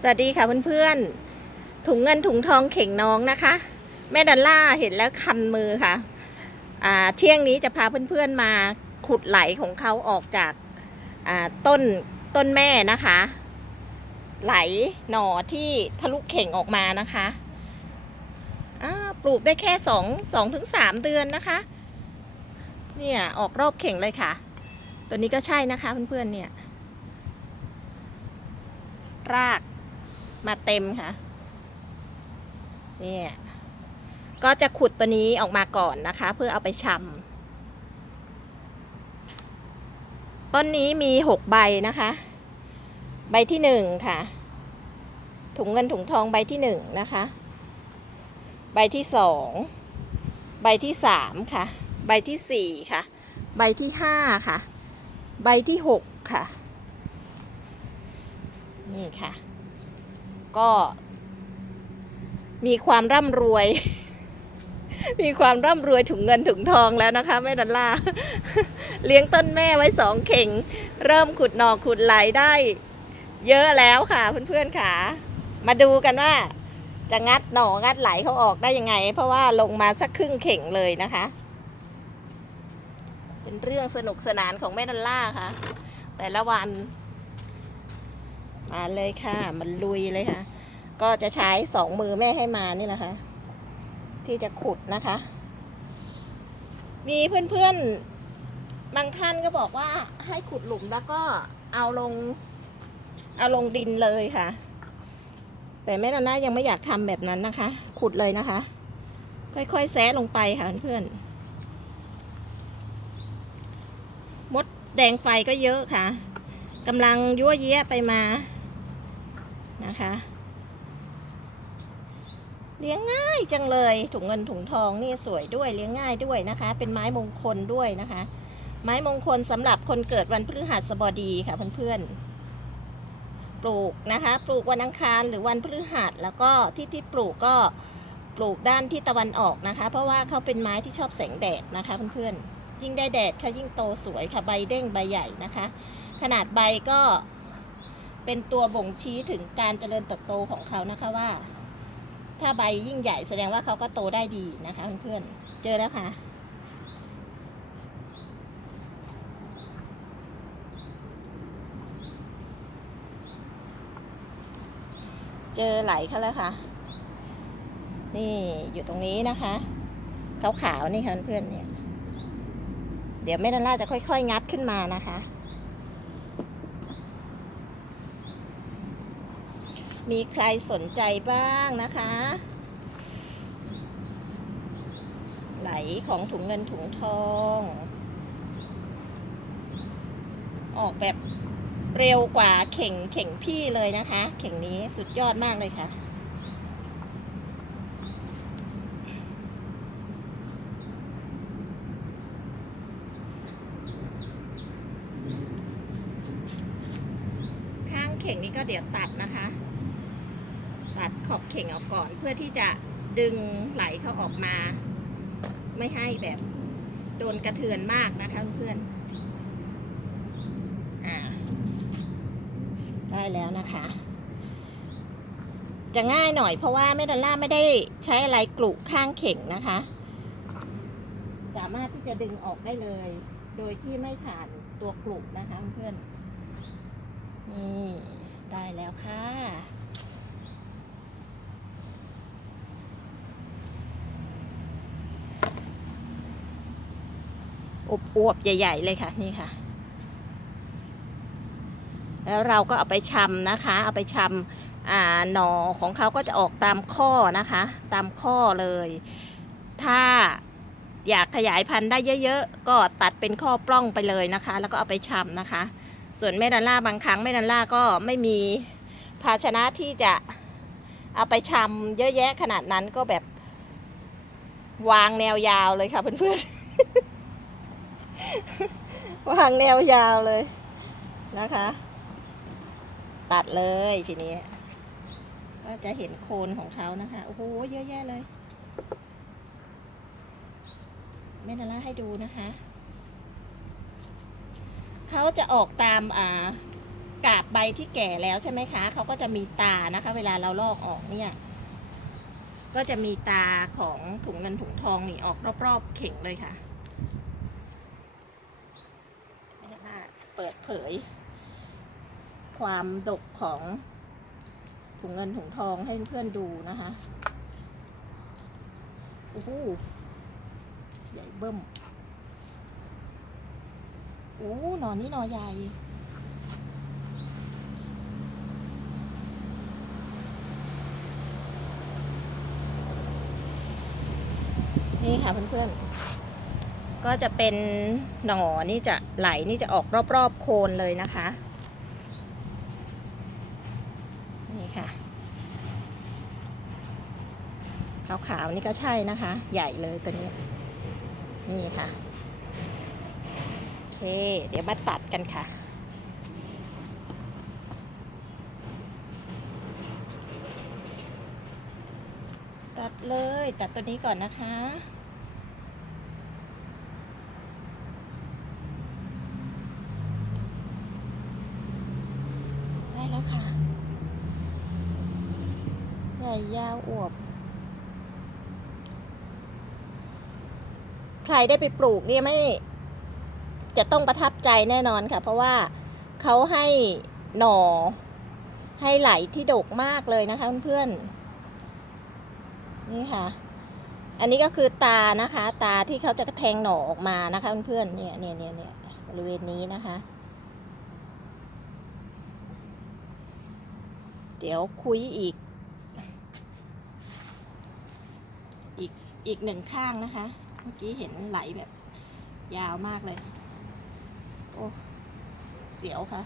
สวัสดีค่ะเพื่อนๆ ถุงเงินถุงทองเข่งน้องนะคะ แม่ดัลล่าเห็นแล้วคันมือค่ะ อ่าเที่ยงนี้จะพาเพื่อนๆมาขุดไหลของเขาออกจากอ่าต้นต้นแม่นะคะ ไหลหน่อที่ทะลุเข่งออกมานะคะปลูกได้แค่สองสองถึงสามเดือนนะคะ เนี่ยออกรอบเข่งเลยค่ะ ตัวนี้ก็ใช่นะคะเพื่อนๆเนี่ย รากมาเต็มค่ะ เนี่ย ก็จะขุดตัวนี้ออกมาก่อนนะคะ เพื่อเอาไปชำต้นนี้มีหกใบนะคะ ใบที่หนึ่งค่ะ ถุงเงินถุงทองใบที่หนึ่งนะคะ ใบที่สอง ใบที่สามค่ะ ใบที่สี่ค่ะ ใบที่ห้าค่ะ ใบที่หกค่ะ นี่ค่ะ ก็มีความร่ำรวย มีความร่ำรวยถุงเงินถุงทองแล้วนะคะแม่ดัลล่าเลี้ยงต้นแม่ไว้สองเข่ง เริ่มขุดหนอกขุดไหลได้ เยอะแล้วค่ะเพื่อนๆค่ะ มาดูกันว่า จะงัดหน่องัดไหลเขาออกได้ยังไง เพราะว่าลงมาสักครึ่งเข่งเลยนะคะ เป็นเรื่องสนุกสนานของแม่ดัลล่าค่ะ แต่ละวัน มาเลยค่ะ มันลุยเลยค่ะ ก็จะใช้สองมือแม่ให้มานี่แหละค่ะที่จะขุดนะคะ มีเพื่อนๆ บางท่านก็บอกว่าให้ขุดหลุมแล้วก็เอาลง เอาลงดินเลยค่ะ แต่แม่นาน่ายังไม่อยากทำแบบนั้นนะคะ ขุดเลยนะคะ ค่อยๆแซะลงไปค่ะเพื่อนๆมดแดงไฟก็เยอะค่ะกำลังยั่วเยี้ยไปมา นะคะ เลี้ยงง่ายจังเลยถุงเงินถุงทองนี่สวยด้วยเลี้ยงง่ายด้วยนะคะ เป็นไม้มงคลด้วยนะคะ ไม้มงคลสำหรับคนเกิดวันพฤหัสบดีค่ะเพื่อนๆปลูกนะคะ ปลูกวันอังคารหรือวันพฤหัสแล้วก็ที่ที่ปลูกก็ปลูกด้านที่ตะวันออกนะคะ เพราะว่าเขาเป็นไม้ที่ชอบแสงแดดนะคะเพื่อนๆยิ่งได้แดดเขายิ่งโตสวยค่ะใบเด้งใบใหญ่นะคะ ขนาดใบก็ เป็นตัวบ่งชี้ถึงการเจริญเติบโตของเขานะคะว่า ถ้าใบยิ่งใหญ่แสดงว่าเขาก็โตได้ดีนะคะเพื่อนๆเจอแล้วค่ะเจอไหลเขาแล้วค่ะ นี่อยู่ตรงนี้นะคะขาวๆนี่ค่ะเพื่อนเนี่ย เดี๋ยวแม่ดาล่าจะค่อยๆ งัดขึ้นมานะคะ มีใครสนใจบ้างนะคะ ไหลของถุงเงินถุงทอง ออกแบบเร็วกว่าเข่งเข่งพี่เลยนะคะ เข่งนี้สุดยอดมากเลยค่ะข้างเข่งนี้ก็เดี๋ยวตัดนะคะ อบเข่งออกก่อน เพื่อที่จะดึงไหลเขาออกมา ไม่ให้แบบโดนกระเทือนมากนะคะเพื่อนอได้แล้วนะคะ จะง่ายหน่อยเพราะว่าแม่ดอลล่าไม่ได้ใช้อะไรกลุข้างเข่งนะคะ สามารถที่จะดึงออกได้เลย โดยที่ไม่ผ่านตัวกลุนะคะเพื่อนนี่ได้แล้วค่ะ อบอวบๆ ใหญ่ ๆ เลยค่ะนี่ค่ะ แล้วเราก็เอาไปชำนะคะ เอาไปชำอ่าหนอของเขาก็จะออกตามข้อนะคะ ตามข้อเลย ถ้าอยากขยายพันธุ์ได้เยอะ ๆ ก็ตัดเป็นข้อปล้องไปเลยนะคะ แล้วก็เอาไปชำนะคะ ส่วนแม่ดันล่าบางครั้งแม่ดันล่าก็ไม่มีภาชนะที่จะเอาไปชำเยอะแยะขนาดนั้นก็แบบวางแนวยาวเลยค่ะเพื่อนๆ วางแนวยาวเลยนะคะ ตัดเลยทีนี้ ก็จะเห็นโคนของเขานะคะ โอ้โห เยอะแยะเลยแม่นาล่าให้ดูนะคะ เขาจะออกตามอ่ากาบใบที่แก่แล้วใช่ไหมคะ เขาก็จะมีตานะคะ เวลาเราลอกออกเนี่ย ก็จะมีตาของถุงเงินถุงทองนี่ออกรอบๆเข่งเลยค่ะไม่ได้ว่าเปิดเผย ความดกของถุงเงินถุงทองให้เพื่อนๆดูนะคะโอ้โหใหญ่เบิ้มโอ้หนอนนี่หนอใหญ่นี่ค่ะเพื่อนๆ ก็จะเป็นหน่อนี่จะไหลนี่จะออกรอบๆโคนเลยนะคะนี่ค่ะขาวๆนี่ก็ใช่นะคะ ใหญ่เลยตัวนี้ นี่ค่ะโอเค เดี๋ยวมาตัดกันค่ะตัดเลยตัดตัวนี้ก่อนนะคะ ได้แล้วค่ะ ให ญ่ยาวอวบ ใครได้ไปปลูกเนี่ยไม่ จะต้องประทับใจแน่นอนค่ะ เพราะว่าเขาให้หน่อ ให้ไหลที่ดกมากเลยนะคะเพื่อนๆนี่ค่ะ อันนี้ก็คือตานะคะ ตาที่เขาจะแทงหน่อออกมานะคะเพื่อนๆเนี่ยเนี่ยเนี่ยเนี่ยบริเวณนี้นะคะเดี๋ยวคุยอีก อีกอีกหนึ่งข้างนะคะ เมื่อกี้เห็นไหลแบบยาวมากเลย โอ้เสียวค่ะ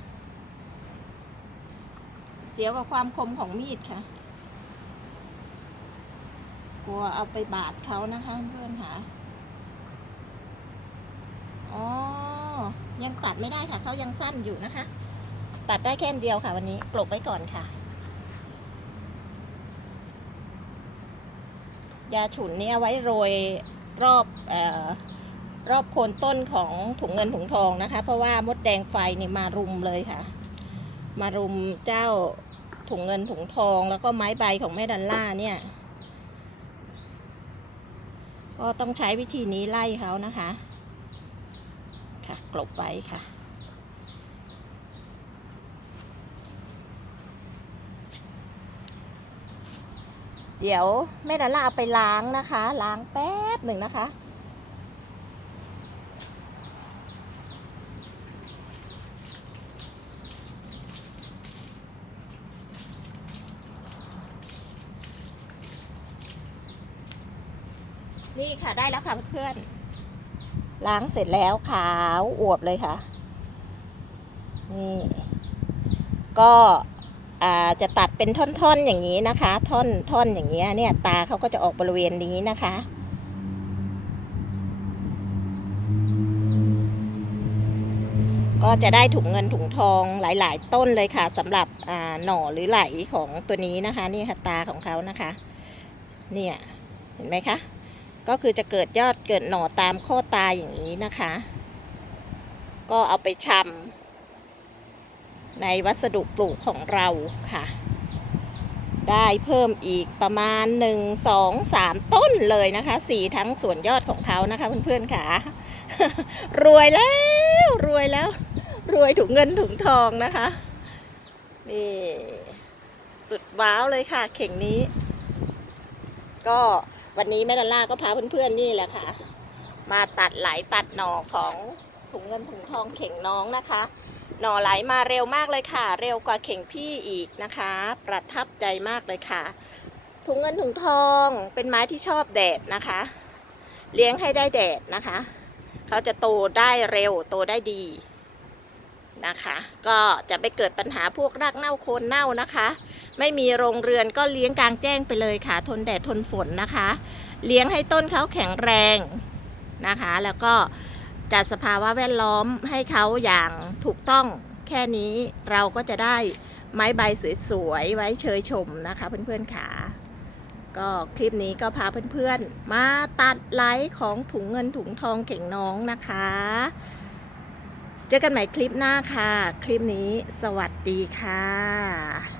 เสียวกับความคมของมีดค่ะ กลัวเอาไปบาดเขานะคะเพื่อนค่ะอ๋อ ยังตัดไม่ได้ค่ะ เขายังสั้นอยู่นะคะ ตัดได้แค่นเดียวค่ะวันนี้กลบไว้ก่อนค่ะ ยาฉุนนี่เอาไว้โรยรอบออรอบโคนต้นของถุงเงินถุงทองนะคะ เพราะว่ามดแดงไฟนี่มารุมเลยค่ะ มารุมเจ้าถุงเงินถุงทองแล้วก็ไม้ใบของแม่ดันล่าเนี่ย ก็ต้องใช้วิธีนี้ไล่เขานะคะ ค่ะกลบไว้ค่ะ เดี๋ยวแม่ดาล่าเอาไปล้างนะคะ ล้างแป๊บหนึ่งนะคะ นี่ค่ะได้แล้วค่ะเพื่อนๆล้างเสร็จแล้วขาวอวบเลยค่ะ นี่ ก็ จะตัดเป็นท่อนๆอย่างนี้นะคะ ท่อนท่อนอย่างเงี้ยเนี่ย ตาเขาก็จะออกบริเวณนี้นะคะ ก็จะได้ถุงเงินถุงทองหลาย ๆ ต้นเลยค่ะสำหรับหน่อหรือไหลของตัวนี้นะคะ นี่ค่ะตาของเขานะคะ เนี่ยเห็นไหมคะ ก็คือจะเกิดยอดเกิดหน่อตามข้อตาอย่างนี้นะคะ ก็เอาไปชำ ในวัสดุปลูกของเราค่ะ ได้เพิ่มอีกประมาณ 1 2 3 ต้นเลยนะคะสีทั้งส่วนยอดของเขานะคะเพื่อนๆค่ะ รวยแล้วรวยแล้ว รวยถุงเงินถุงทองนะคะนี่สุดว้าวเลยค่ะ เข่งนี้ ก็วันนี้แม่ดอลล่าก็พาเพื่อนๆนี่แหละค่ะ มาตัดไหลตัดหน่อของถุงเงินถุงทองเข่งน้องนะคะ หน่อไหลมาเร็วมากเลยค่ะ เร็วกว่าเข่งพี่อีกนะคะ ประทับใจมากเลยค่ะ ถุงเงินถุงทองเป็นไม้ที่ชอบแดดนะคะ เลี้ยงให้ได้แดดนะคะ เขาจะโตได้เร็วโตได้ดีนะคะ ก็จะไม่เกิดปัญหาพวกรากเน่าโคนเน่านะคะ ไม่มีโรงเรือนก็เลี้ยงกลางแจ้งไปเลยค่ะ ทนแดดทนฝนนะคะ เลี้ยงให้ต้นเขาแข็งแรงนะคะ แล้วก็ จัดสภาวะแวดล้อมให้เขาอย่างถูกต้องแค่นี้เราก็จะได้ไม้ใบสวยๆ ไว้เชยชมนะคะเพื่อนๆค่ะก็คลิปนี้ก็พาเพื่อนๆ มาตัดไลค์ของถุงเงินถุงทองเข่งน้องนะคะ เจอกันใหม่คลิปหน้าค่ะ คลิปนี้สวัสดีค่ะ